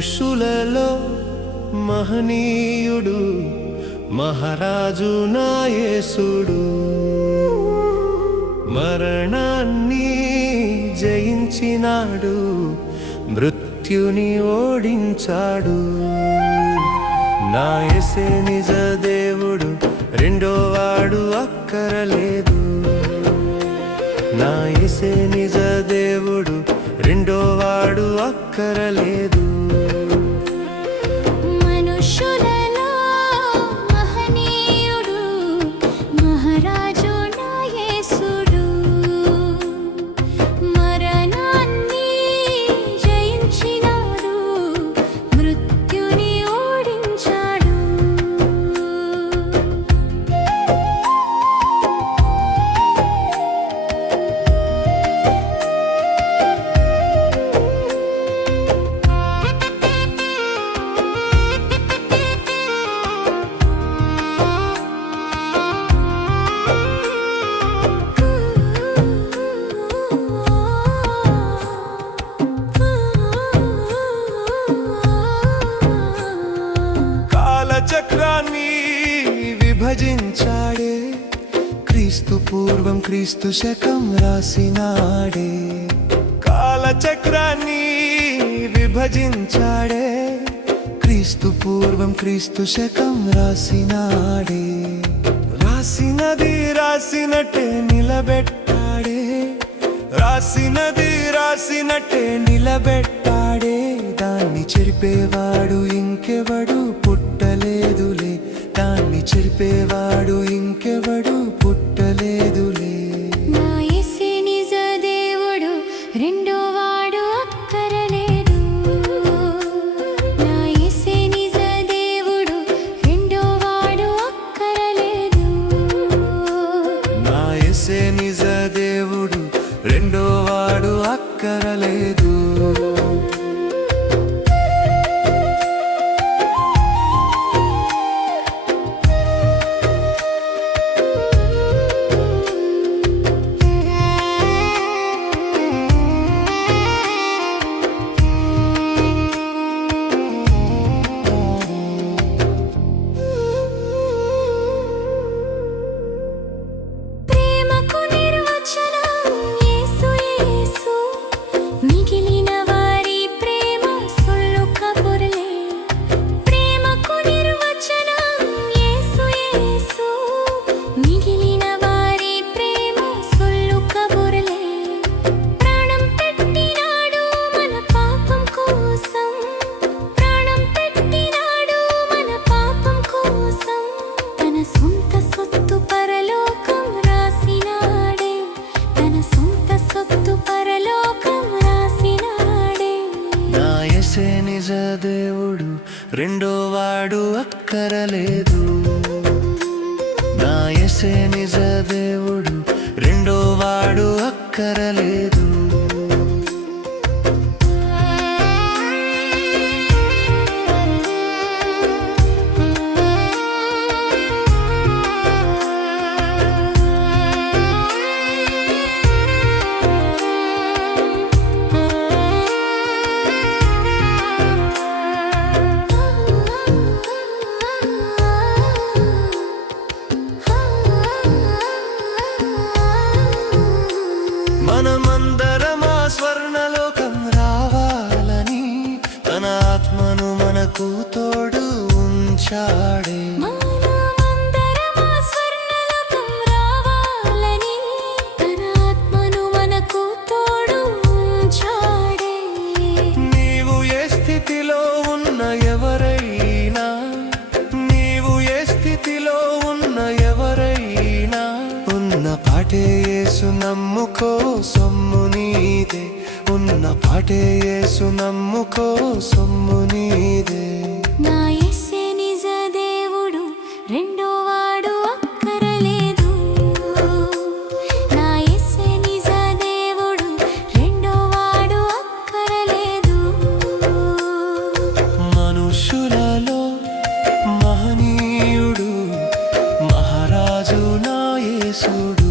మనుషులలో మహనీయుడు మహారాజు నా యేసుడు. మరణాన్ని జయించినాడు, మృత్యుని ఓడించాడు. నా యేసే నిజ దేవుడు, రెండోవాడు అక్కరలేదు. నా యేసే నిజ దేవుడు, రెండోవాడు అక్కరలేదు. మనుషులలో మహనీయుడు మహారాజు నా యేసుడు. మరణాన్ని జయించినాడు, మృత్యుని ఓడించాడు. చక్రాన్ని విభజించాడే, క్రీస్తు పూర్వం క్రీస్తు శకం రాసినాడే. కాలచక్రాన్ని విభజించాడే, క్రీస్తు పూర్వం క్రీస్తు శకం రాసినాడే. రాసినది రాసినట్టే నిలబెట్టాడే, రాసినది రాసినట్టే నిలబెట్టాడే. దాన్ని చెరిపేవాడు ఇంకెవడు పుట్టలేదులే, దాన్ని చెరిపేవాడు ఇంకెవడు పుట్టలేదులే. నా యేసే నిజ దేవుడు, రెండోవాడు అక్కరలేదు. నా యేసే నిజ దేవుడు, రెండోవాడు అక్కరలేదు. నా యేసే నిజ దేవుడు, రెండోవాడు అక్కరలేదు. నిజ దేవుడు, రెండోవాడు అక్కరలేదు. నా యేసే నిజ దేవుడు, రెండోవాడు అక్కరలేదు. మనమందరమా స్వర్ణలోకం రావాలని తన ఆత్మను మనకు తోడు ఉంచాడే. మనమందరమా స్వర్ణలోకం రావాలని తన ఆత్మను మనకు తోడు ఉంచాడే. నీవు ఏ స్థితిలో ఉన్న ఎవరైనా, నీవు ఏ స్థితిలో ఉన్న ఎవరైనా, ఉన్న పాటే యేసు నమ్ముకో సొమ్ము నీదే. ఉన్న పాటే యేసు నమ్ముకో సొమ్ము నీదే. నా యేసే నిజ దేవుడు, రెండోవాడు అక్కరలేదు. నా యేసే నిజ దేవుడు, రెండోవాడు అక్కరలేదు. మనుషులలో మహనీయుడు మహారాజు నా యేసుడు.